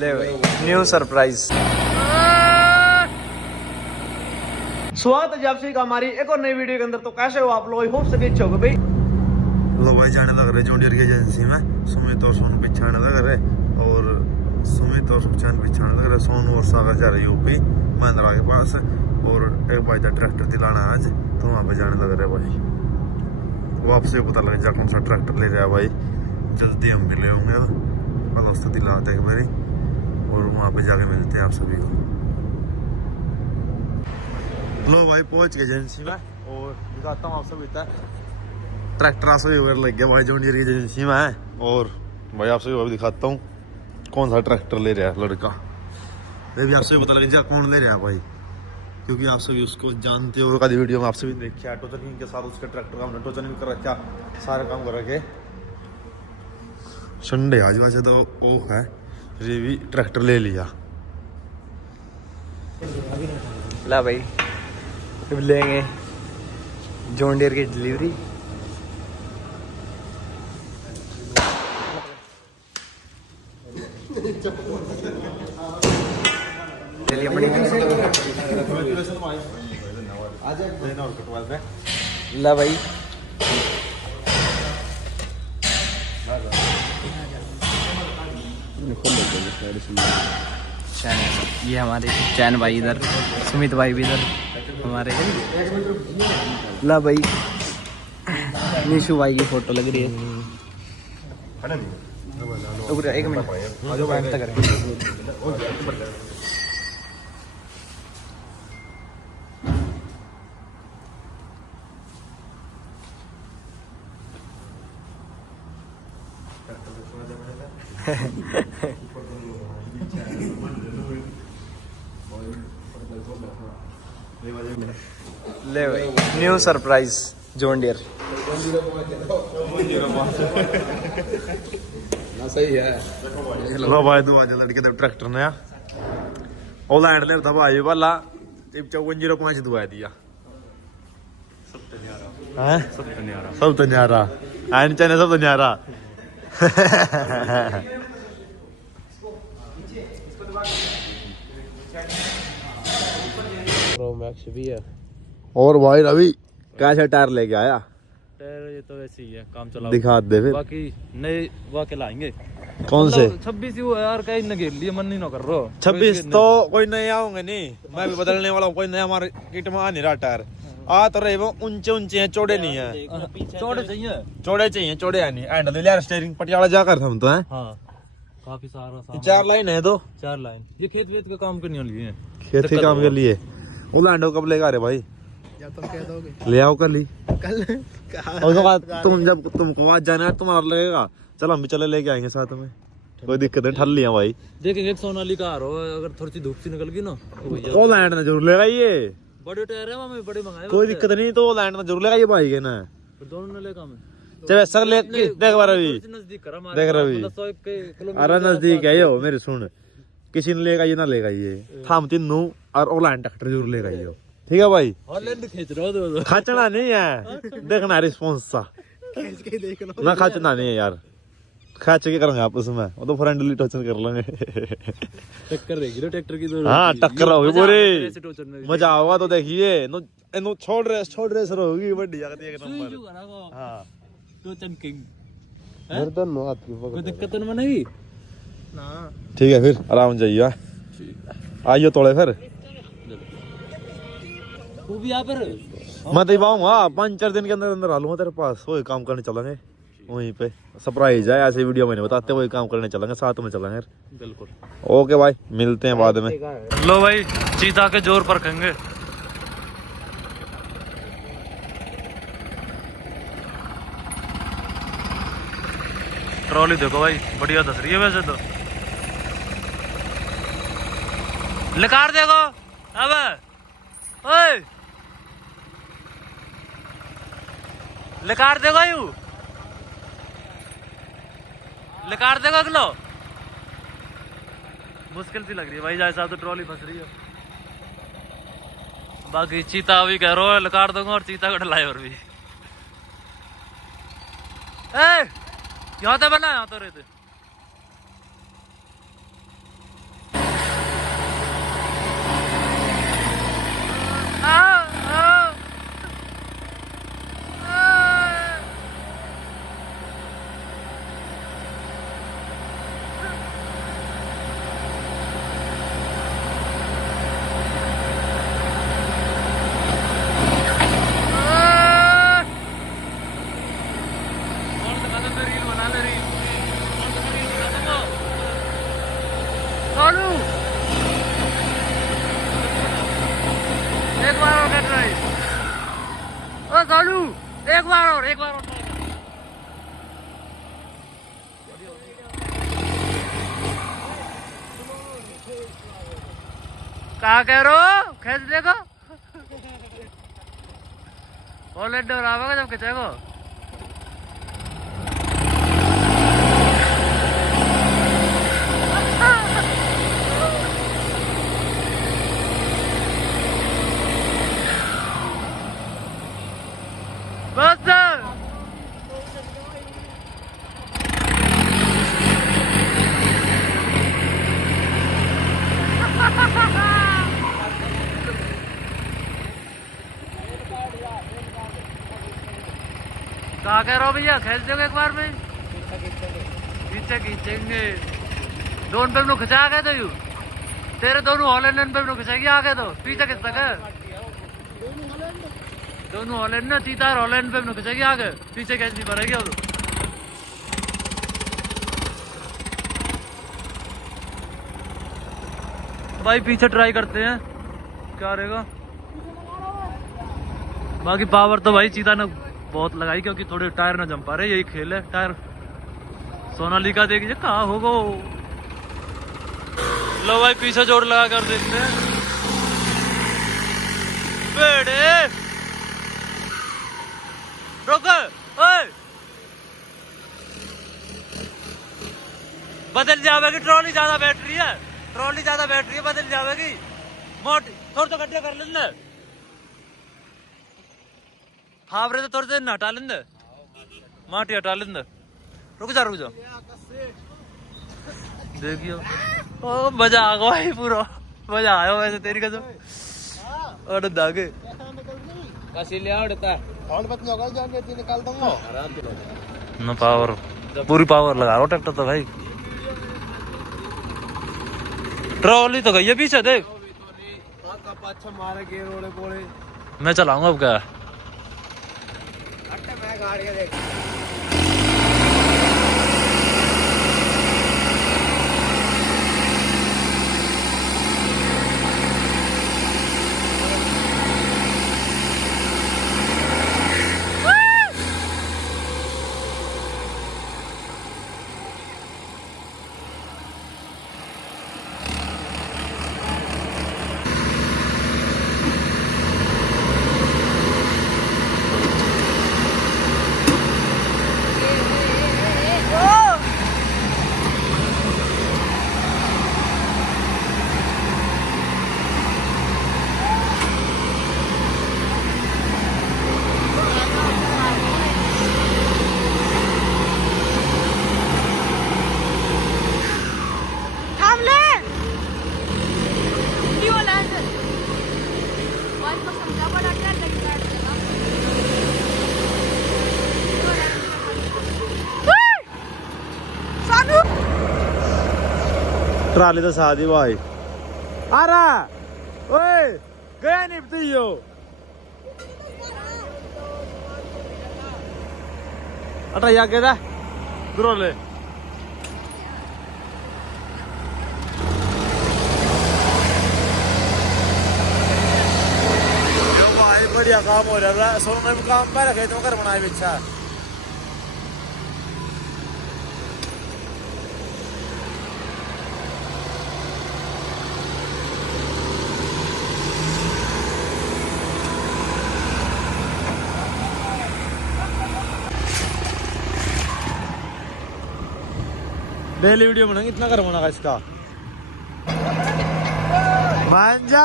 ले new surprise. स्वागत है आप सभी का हमारी एक और नई वीडियो के अंदर। तो कैसे हो आप लोग? होप सभी अच्छे होगे भाई। लो भाई जाने लग रहे जॉन डीयर की एजेंसी में। सुमित और सोनू पीछे आने लग रहे और सुमित और सुखचैन पीछे आने लग रहे। सोनू और सागर जा रहे यूपी महिंद्रा के पास और एक भाई का ट्रैक्टर दिलाना आज, तो वहाँ पे जाने लग रहे भाई। वापसी पता लग जाए कौन सा ट्रैक्टर ले रहा है भाई। जल्दी हम भी ले होंगे दोस्त दिलाते हैं मेरी और वहाँ पे जाके मिलते हैं आप सभी को। लो भाई पहुंच गए एजेंसी में और दिखाता हूँ आप सभी तक ट्रैक्टर आप सभी वगैरह लग गया भाई जॉन डीयर की एजेंसी में है। और भाई आप सभी भी दिखाता हूँ कौन सा ट्रैक्टर ले रहा है लड़का। ये भी आप सभी पता लग जाए कौन ले रहा है भाई, क्योंकि आप सभी उसको जानते हो। कभी वीडियो में आप सभी देखिए टोचनिंग के साथ उसके ट्रैक्टर का हमने टोचनिंग कर रखा, सारे काम कर रखे। संडे आज वैसे तो वो है, ये भी ट्रैक्टर ले लिया। ला भाई अब लेंगे जॉन डीयर की डिलीवरी। चलिए ला भाई ये हमारे चैन भाई इधर, सुमित भाई भी इधर हमारे। ला भाई निशु भाई की फोटो लग रही है। एक मिनट करें। ले भाई न्यू सरप्राइज जॉन डीयर। सही है। लो भाई दो आज लड़के तो ट्रैक्टर नया ओलैंड ले था भाई वाला 5405 दुआ दिया। सब तो न्यारा आइन चाने सब तो न्यारा। प्रो मैक्स भी है। और भाई रवि कैसा टायर लेके आया? टायर ये तो ऐसे ही है, काम चला दिखा दे फिर। बाकी नए वाके लाएंगे। कौन से? 26 ही हुआ यार, कहीं न घेर लिए मन नहीं ना कर रहा। 26 तो कोई नए आऊंगे नहीं, मैं भी बदलने वाला हूँ। कोई नया हमारे किट में आ नहीं रहा टायर। आ तो रहे वो ऊंचे ऊंचे हैं, चौड़े नहीं है। चौड़े चाहिए, चौड़े है नहीं। एंड ले स्टीयरिंग पटियाला जाकर हम तो हैं। हाँ काफी सारा 4 लाइन है तो 4 लाइन। ये खेत वेत का काम करने वाली है, खेत के काम के लिए। ओलैंडो कब लेगा रे भाई? तुम कह दोगे ले आओ कल ही। कल तुम जब तुमको आज जाना है तुम्हारा लगेगा, चलो हम भी चले लेके आएंगे साथ में। कोई दिक्कत नहीं, ठल लिया भाई। देखेंगे सोनाली का हो, अगर थोड़ी सी धूप सी निकल गई ना तो ओलैंड ने जरूर लेगा ये। बड़े टायर है वहाँ, बड़े मंगाए। कोई दिक्कत नहीं, तो ओलैंड ने जरूर लेगा ये भाई के ना। फिर दोनों ने लेगा। मैं चल सर ले देख रवि, नजदीक करा देख रवि। अरे नजदीक है यो, मेरी सुन, किसी ने लेगा ये ना लेगा ये। थाम तीनों और ओलैंड ट्रैक्टर जरूर लेगा ये, ठीक है भाई? हॉलैंड खींच रहा हो, खचना नहीं है, देखना रिस्पॉन्स सा ना, खचना नहीं है यार। खच के करेंगे आप उसमें, वो तो फ्रेंडली टचन कर लेंगे। टक्कर रहेगी ना ट्रैक्टर की तो। हाँ टक्कर होगी पूरी, मजा होगा। तो देखिए नो छोड़ रेस होगी बढ़िया एक नंबर। हाँ तो चनकिंग कोई दिक्कत नहीं बनेगी ना। ठीक है फिर आराम जाइए, आइयो तोड़े फिर। वो भी यहाँ पर मैं तो पाऊंगा 5-4 दिन के अंदर अंदर आ लूंगा तेरे पास। वही काम करने चलेंगे वहीं पे, सरप्राइज है ऐसे वीडियो में नहीं बताते। वही काम करने चलेंगे, साथ में चलेंगे। बिल्कुल ओके भाई, मिलते हैं बाद में। लो भाई चीता के जोर पर खेंगे। ट्रॉली देखो भाई, बढ़िया दस रही है वैसे तो। लिकार देखो अब, ओए लिकार देखो, यू लिकार देखो किलो। मुश्किल सी लग रही है भाई, जैसा तो ट्रॉली फंस रही है। बाकी चीता भी कह रहा है लकार दूंगा, और चीता को ढलाई और भी। यहाँ तो बना, यहाँ तो रहते एक बार और try कर। कहा कह रहे हो खेच देखो ऑलरेडी आवेगा जब खिंचेगा बस कहा कह रहा हो भैया खेल दोगे एक बार में पीछे खींचेंगे दोनों पे खिंचा गए तो यू तेरे दोनों हॉलैंड पे खिंचाएगी आगे तो पीछे किस तक है दोनों हॉलैंड ना चीता हॉलैंड पे खिंचाएगी आगे पीछे कैच नहीं पड़ेगी अब भाई पीछे ट्राई करते हैं क्या रहेगा बाकी पावर तो भाई चीता ने बहुत लगाई क्योंकि थोड़े टायर ना जम पा रहे यही खेल है टायर सोनालिका देखिए कहाँ होगा लो भाई पीछे जोर लगा कर देखते हैं बेड़े रुक ओए बदल जाएगी ट्रॉली ज्यादा बैटरी है बदल जाएगी मोटी थोड़ा तो गड्ढे कर लेंगे हावरे तो थोड़ी देर ना हटा लेंगे माटी हटा लेंगे रुक जा देखियो ओ मजा आ गया भाई पूरा मजा आया वैसे तेरी कसम और दागे कसी ले उड़ता और बत लगा जाएंगे तो निकाल दूंगा ना पावर पूरी पावर लगा रहा ट्रैक्टर तो भाई ट्रॉली तो गई है पीछे देख अच्छा मारे गेर ओड़े बोले मैं चलाऊंगा अब क्या मैं गाड़ी का देख ट्राली तो साथ ही भाई आ रहा ओए गया नहीं पतियो अटा या के दा ग्रोले भाई बढ़िया काम हो रहा है सोने में काम पे रखे तो घर बनाए बिछा डेली वीडियो बनाएंगे इतना कर बना इसका मान जा